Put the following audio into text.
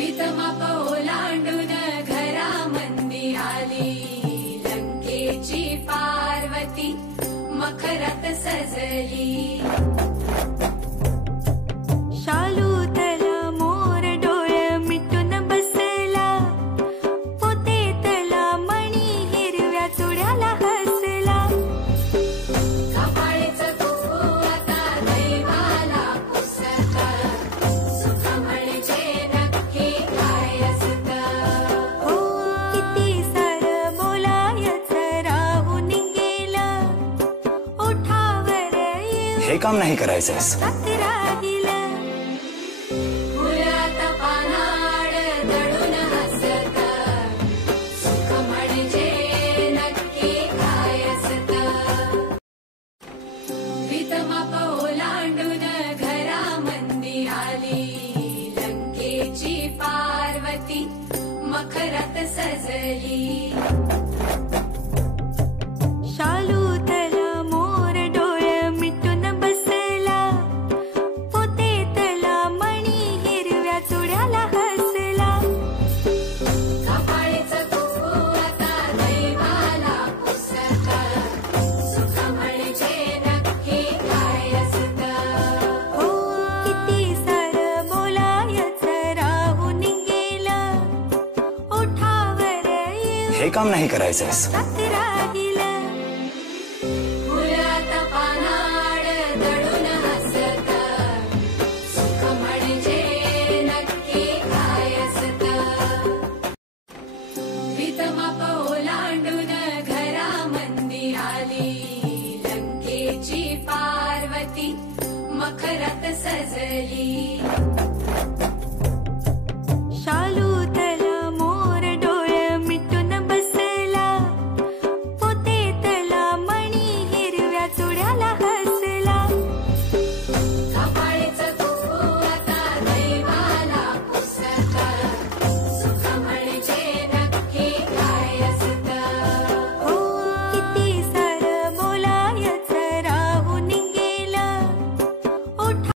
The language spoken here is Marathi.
भीतमाप ओलांडून घरामंदी आली, लंकेची पार्वती मखरात सजली। शालूतला मोर डोळे मिटून बसला, पोतेतला मणी हिरव्या चुड्याला हसला। कपाळीचं कुंकू आता दैवाला पुसतं, सुख म्हणजे नक्की काय असतं। हो किती सारं बोलायचं राहून गेलं, ओठावर हे काम नाही करायचंस। राहिलं। फुलात पानाड दडून हसतं, सुख म्हणजे नक्की काय असतं। भीतमाप ओलांडून घरामंदी आली, लंकेची पार्वती मखरात सजली। शालूतला मोर डोळे मिटून बसला, पोतेतला मणी हिरव्या चुड्याला हसला। कपाळीचं कुंकू आता दैवाला पुसतं, सुख म्हणजे नक्की काय असतं। हो किती सारं बोलायचं राहून गेलं, ओठावर हे काम नाही करायचंस। राहिलं।